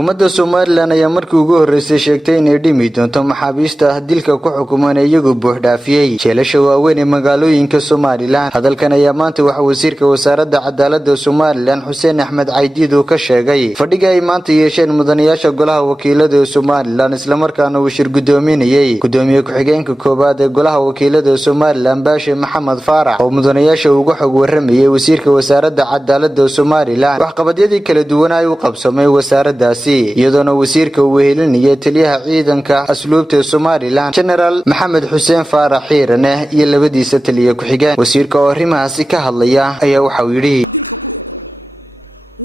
xukuumadda Soomaaliland ayaa markii ugu horeysay sheegtay inay dhimi doonto maxaabiista dilka ku xukuman iyagu buux dhaafiyay jeelasha waaweyn ee magaalooyinka Soomaaliland. Hadalkan ayaa maanta waxa wasiirka wasaaradda cadaaladda Soomaaliland Xuseen Axmed Caydiid uu ka sheegay fadhiga ay maanta yeesheen mudanayaasha golaha wakiilada Soomaaliland isla markaana uu shir gudoominayay gudoomiye ku-xigeenka koobaad ee golaha wakiilada Soomaaliland Baashe Maxamed Faarax oo mudanayaasha ugu xog waramayay wasiirka wasaaradda cadaaladda Soomaaliland wax qabadyadii kala duwan ay u qabsamay wasaaraddaasi iyadoo wasiirka uu wehelinayay taliyaha ciidanka asluubta Soomaaliland General Maxamed Xuseen Faarax Xiirane iyo labadiisa taliye ku-xigeen. wasiirka oo arrimahaasi ka hadlaya ayaa waxa uu yiri dilka ku xukumay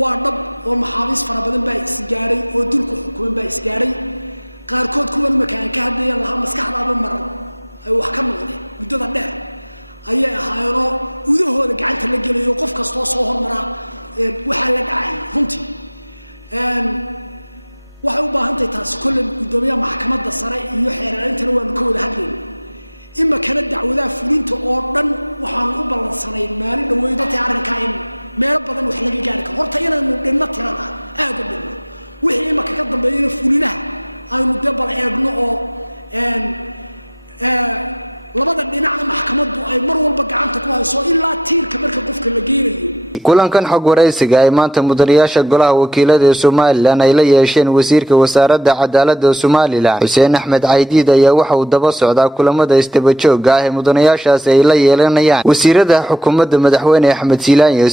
waa dhab oo maxaabiis fara badan baa isgaaray oo dilku xukumay baa isgaaray qaarkood kuwan makaan ka hadlayaan laha maskaxdaaba mar ay wax ka noqdeen muddada dheer ayay ahaayeen udahooda gacanta la geliyo qof kasta soo hormara waxa la dhacay runtii waxay u baahan tahay taas kullan gudoomiyaha maxkamadda sare iyo xeerarintana waan ka wada hadlaynaa ima kana dacwadaha fulinta oo dhan waxaan u ballansanayn maalin dhaweyd dadka arrinka in meel badan wax laga gaari karo horta inaanu dhinna tirada aad u dhinno wixii ima ka dambeeyay fulinaha aynu dabal eegno oo labada dhinac maxkamaddu ay mar walba gacanta ku hayso ilaa tiirka marka qofka la geeyo. kulankan xog wareysiga ay maanta mudanayaasha golaha wakiilada Soomaaliland ay la yeesheen wasiirka wasaaradda cadaaladda Soomaaliland Xuseen Axmed Caydiid ayaa waxa uu daba socdaa kulamada isdaba joogga ah ee mudanayaashaasi ay la yeelanayaan wasiirada xukuumadda madaxweyne Axmed Silaanyo